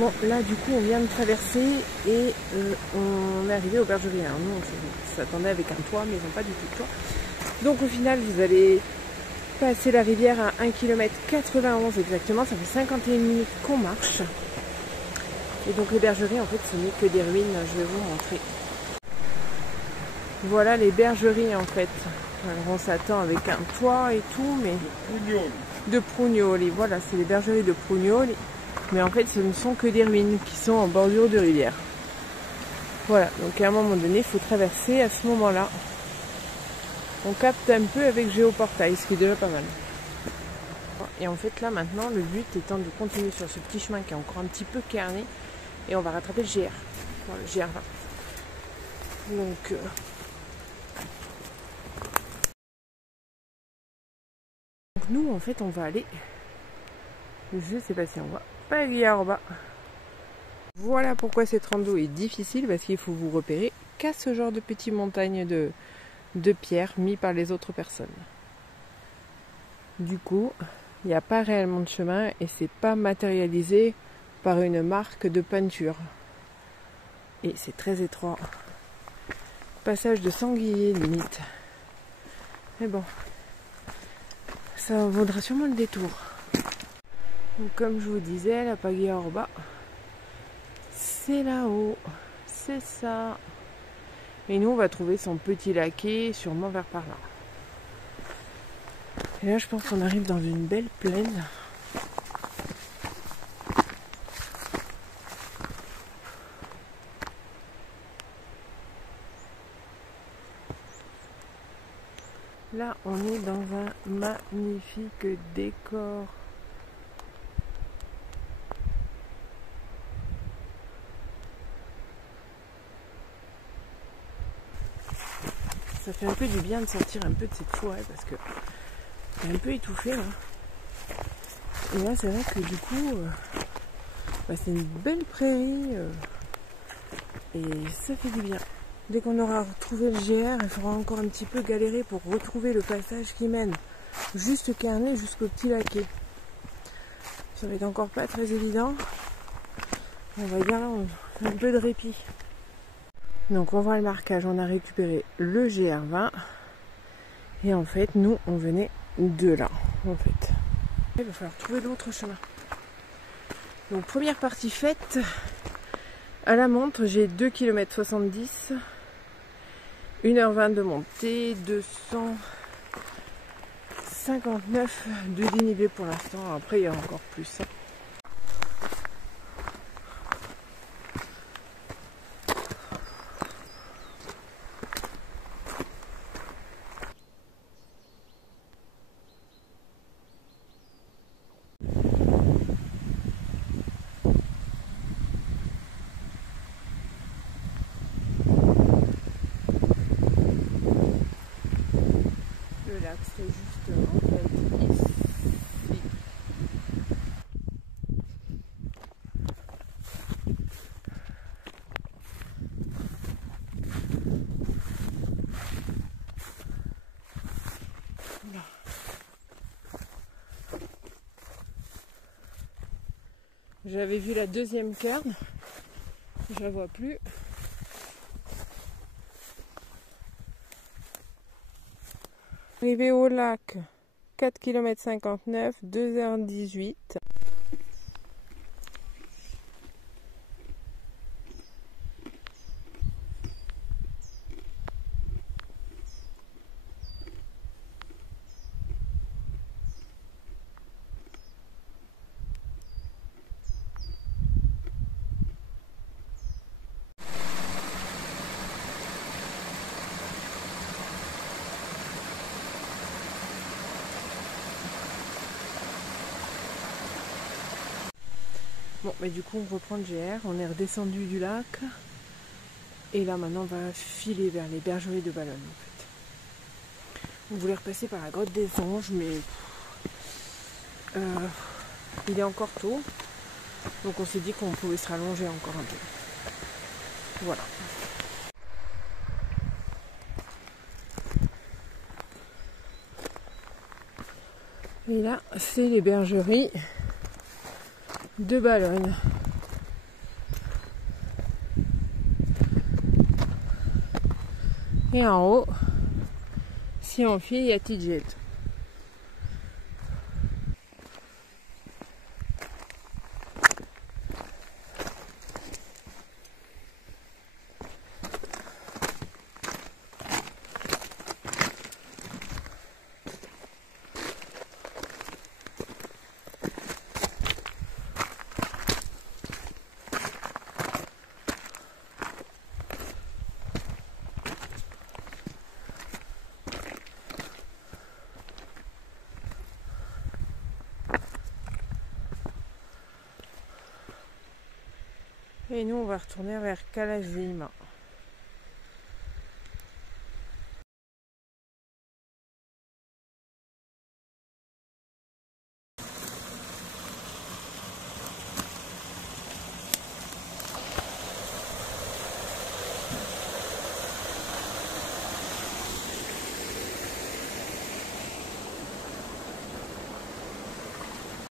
Bon, là du coup on vient de traverser et on est arrivé aux bergeries. Alors, nous on s'attendait avec un toit, mais ils n'ont pas du tout de toit. Donc au final vous allez passer la rivière à 1 km 91 exactement, ça fait 51 minutes qu'on marche. Et donc les bergeries en fait ce n'est que des ruines, je vais vous montrer. Voilà les bergeries en fait. Alors on s'attend avec un toit et tout, mais de Prugnoli. Voilà, c'est les bergeries de Prugnoli. Mais en fait ce ne sont que des ruines qui sont en bordure de rivière. Voilà, donc à un moment donné il faut traverser à ce moment-là. On capte un peu avec Géoportail, ce qui est déjà pas mal. Et en fait là maintenant le but étant de continuer sur ce petit chemin qui est encore un petit peu carné. Et on va rattraper le GR. Voilà, le GR20. Donc nous en fait on va aller, je sais pas si on va Pagliarba. Voilà pourquoi cette rando est difficile, parce qu'il faut vous repérer qu'à ce genre de petites montagnes de pierres mis par les autres personnes. Du coup il n'y a pas réellement de chemin et c'est pas matérialisé par une marque de peinture et c'est très étroit, passage de sanglier limite, mais bon ça vaudra sûrement le détour. Donc, comme je vous disais, la Pagliarba, c'est là-haut, c'est ça. Et nous, on va trouver son petit laquais, sûrement vers par là. Et là, je pense qu'on arrive dans une belle plaine. Là, on est dans un magnifique décor. Ça fait un peu du bien de sortir un peu de cette forêt parce que c'est un peu étouffé là. Et là c'est vrai que du coup c'est une belle prairie et ça fait du bien. Dès qu'on aura retrouvé le GR, il faudra encore un petit peu galérer pour retrouver le passage qui mène juste Carnet jusqu'au petit laquais. Ça va être encore pas très évident. On va dire là on fait un peu de répit. Donc on voit le marquage, on a récupéré le GR20 et en fait nous on venait de là en fait. Il va falloir trouver l'autre chemin. Donc première partie faite. À la montre j'ai 2 km 70, 1h20 de montée, 259 de dénivelé pour l'instant, après il y a encore plus. Le lac c'est juste en fait ici. Là. J'avais vu la deuxième cairn, je la vois plus. Arrivé au lac, 4 km 59, 2h18. Bon, mais du coup, on reprend le GR, on est redescendu du lac. Et là, maintenant, on va filer vers les bergeries de Ballonne, en fait. On voulait repasser par la grotte des Anges, mais il est encore tôt. Donc, on s'est dit qu'on pouvait se rallonger encore un peu. Voilà. Et là, c'est les bergeries de Ballonne. Et en haut, si on file, il y a Tidjet. Et nous, on va retourner vers Kalazima.